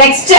Next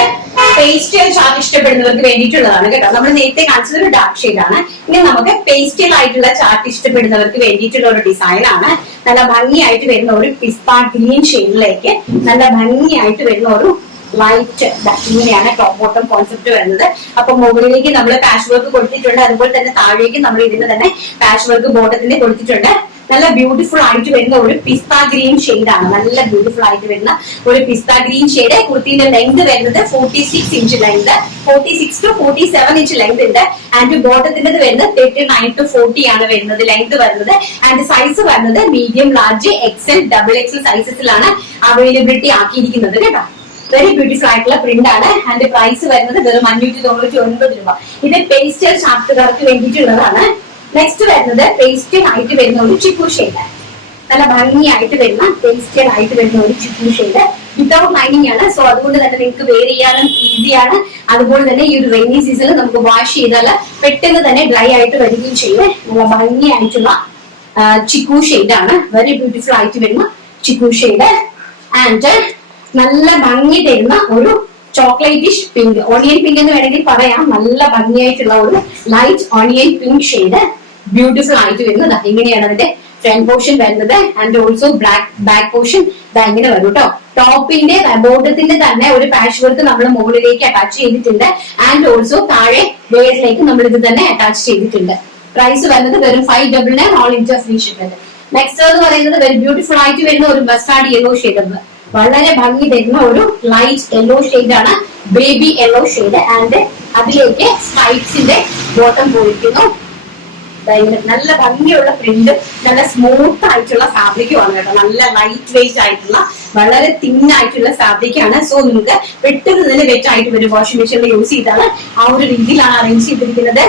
pastel chart ഇഷ്ടപ്പെടുന്നവർക്ക് വേണ്ടിയിട്ടുള്ളതാണ് കേട്ടോ. നമ്മൾ നേരത്തെ കാണിച്ചത് ഒരു ഡാർക്ക് ഷെയ്ഡ് ആണ്. ഇനി നമുക്ക് പേസ്റ്റൽ ആയിട്ടുള്ള ചാർട്ട് ഇഷ്ടപ്പെടുന്നവർക്ക് വേണ്ടിയിട്ടുള്ള ഒരു ഡിസൈൻ ആണ്. നല്ല ഭംഗിയായിട്ട് വരുന്ന ഒരു പിസ്ത ഗ്രീൻ ഷെയ്ഡിലേക്ക് നല്ല ഭംഗിയായിട്ട് വരുന്ന ഒരു ലൈറ്റ് ഇങ്ങനെയാണ് ടോപ്പ് ബോട്ടം കോൺസെപ്റ്റ് വരുന്നത്. അപ്പൊ മുകളിലേക്ക് നമ്മൾ പാച്ച് വർക്ക് കൊടുത്തിട്ടുണ്ട്, അതുപോലെ തന്നെ താഴേക്ക് നമ്മൾ ഇതിന് തന്നെ പാച്ച് വർക്ക് ബോട്ടത്തിന് കൊടുത്തിട്ടുണ്ട്. നല്ല ബ്യൂട്ടിഫുൾ ആയിട്ട് വരുന്ന ഒരു പിസ്ത ഗ്രീൻ ഷെയ്ഡ് ആണ്. നല്ല ബ്യൂട്ടിഫുൾ ആയിട്ട് വരുന്ന ഒരു പിസ്ത ഗ്രീൻ ഷെയ്ഡ്. കുർത്തിന്റെ ലെങ്ത് വരുന്നത് 46 inch length, 46 to 47 inch length ഉണ്ട്. ആൻഡ് ബോട്ടത്തിന്റെ വരുന്നത് 39 to 40 ആണ് വരുന്നത് ലെങ്ത് വരുന്നത്. ആൻഡ് സൈസ് വരുന്നത് medium, large, XL, double XL സൈസസിലാണ് അവൈലബിലിറ്റി ആക്കിയിരിക്കുന്നത് കേട്ടോ. വെരി ബ്യൂട്ടിഫുൾ ആയിട്ടുള്ള പ്രിന്റ് ആണ്. ആൻഡ് പ്രൈസ് വരുന്നത് വെറും 599 രൂപ. ഇത് പേസ്റ്റൽ ചാർട്ടുകാർക്ക് വേണ്ടിയിട്ടുള്ളതാണ്. നെക്സ്റ്റ് വരുന്നത് പേസ്റ്റൽ ആയിട്ട് വരുന്ന ഒരു ചിക്കു ഷെയ്ഡ്. നല്ല ഭംഗിയായിട്ട് വരുന്ന പേസ്റ്റൽ ആയിട്ട് വരുന്ന ഒരു ചിക്കു ഷെയ്ഡ്. വിത്തൗട്ട് ലൈനിങ് ആണ്. സോ അതുകൊണ്ട് തന്നെ നിങ്ങൾക്ക് വെയർ ചെയ്യാനും ഈസിയാണ്. അതുപോലെ തന്നെ ഈ ഒരു റെയിനി സീസണിൽ നമുക്ക് വാഷ് ചെയ്താൽ പെട്ടെന്ന് തന്നെ ഡ്രൈ ആയിട്ട് വരികയും ചെയ്യും. നല്ല ഭംഗിയായിട്ടുള്ള ചിക്കു ഷെയ്ഡ് ആണ്. വെരി ബ്യൂട്ടിഫുൾ ആയിട്ട് വരുന്ന ചിക്കു ഷെയ്ഡ്. ആൻഡ് നല്ല ഭംഗി തരുന്ന ഒരു ചോക്ലേറ്റിഷ് പിങ്ക്, ഓണിയൻ പിങ്ക് എന്ന് വേണമെങ്കിൽ പറയാം. നല്ല ഭംഗിയായിട്ടുള്ള ഒരു light onion pink shade beautiful ആയിട്ട് വരുന്നത്. ഇങ്ങനെയാണ് അതിന്റെ ഫ്രണ്ട് പോർഷൻ വരുന്നത്. ആൻഡ് ഓൾസോ ബാക്ക് പോർഷൻ ഇങ്ങനെ വരും കേട്ടോ. ടോപ്പിന്റെ ബോട്ടത്തിന്റെ തന്നെ ഒരു പാച്ച് വർക്ക് നമ്മൾ മുകളിലേക്ക് അറ്റാച്ച് ചെയ്തിട്ടുണ്ട്. ആൻഡ് ഓൾസോ താഴെ വേറിലേക്ക് നമ്മൾ ഇത് തന്നെ അറ്റാച്ച് ചെയ്തിട്ടുണ്ട്. പ്രൈസ് വരുന്നത് വെറും 599 all India free shipment. Next എന്ന് പറയുന്നത് വെരി ബ്യൂട്ടിഫുൾ ആയിട്ട് വരുന്ന ഒരു മസ്റ്റാർഡ് യെല്ലോ ഷെയ്ഡ്. വളരെ ഭംഗി തരുന്ന ഒരു ലൈറ്റ് യെല്ലോ ഷെയ്ഡ് ആണ്, ബേബി യെല്ലോ ഷെയ്ഡ്. ആൻഡ് അതിലേക്ക് സ്ട്രൈപ്സിന്റെ ബോട്ടം പോയിരിക്കുന്നു. നല്ല ഭംഗിയുള്ള പ്രിന്റ്, നല്ല സ്മൂത്ത് ആയിട്ടുള്ള ഫാബ്രിക്കും ആണ് കേട്ടോ. നല്ല ലൈറ്റ് വെയിറ്റ് ആയിട്ടുള്ള വളരെ തിൻ ആയിട്ടുള്ള ഫാബ്രിക് ആണ്. സോ നിങ്ങൾക്ക് പെട്ടെന്ന് തന്നെ വെറ്റ് ആയിട്ട് വരും. വാഷിംഗ് മെഷീനിൽ യൂസ് ചെയ്താണ് ആ ഒരു രീതിയിലാണ് അറേഞ്ച് ചെയ്തിരിക്കുന്നത്.